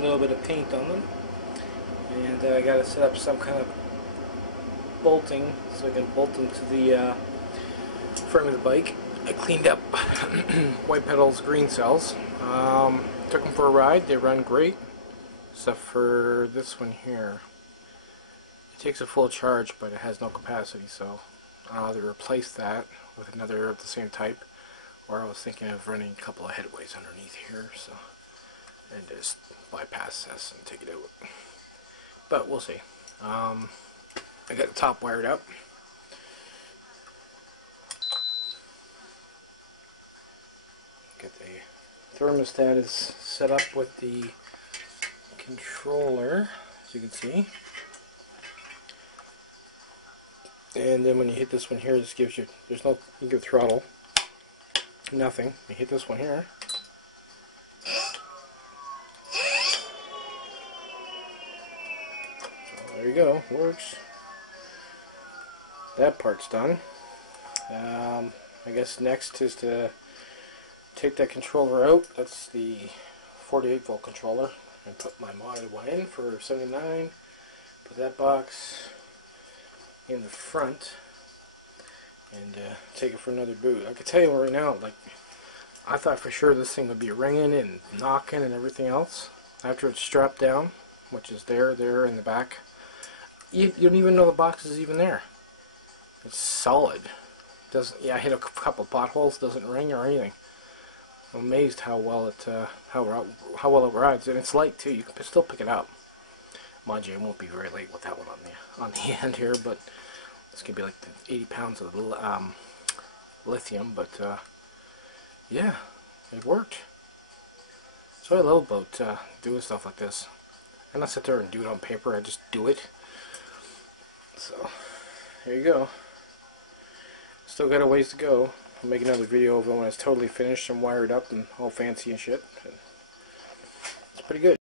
a little bit of paint on them, and I got to set up some kind of bolting so I can bolt them to the frame of the bike. I cleaned up White Pedal's green cells. Took them for a ride. They run great, except for this one here. It takes a full charge, but it has no capacity, so I'll either replace that with another of the same type, or I was thinking of running a couple of headways underneath here, so and just bypass this and take it out. But we'll see. I got the top wired up. Get the thermostat is set up with the controller, as you can see. And then when you hit this one here, this gives you, there's no, you give throttle, nothing. You hit this one here. So there you go, works. That part's done. I guess next is to take that controller out. That's the 48 volt controller, and put my modded one in for 79. Put that box in the front and take it for another boot. I can tell you right now, like, I thought for sure this thing would be ringing and knocking and everything else after it's strapped down, which is there in the back. You don't even know the box is even there. It's solid. Doesn't, yeah, I hit a couple potholes, doesn't ring or anything. I'm amazed how well it how well it rides, and it's light too. You can still pick it up. Mind you, it won't be very light with that one on the end here, but it's gonna be like 80 pounds of lithium. But yeah, it worked. So I love about doing stuff like this. I don't sit there and do it on paper. I just do it. So there you go. Still got a ways to go. I'll make another video of it when it's totally finished and wired up and all fancy and shit. It's pretty good.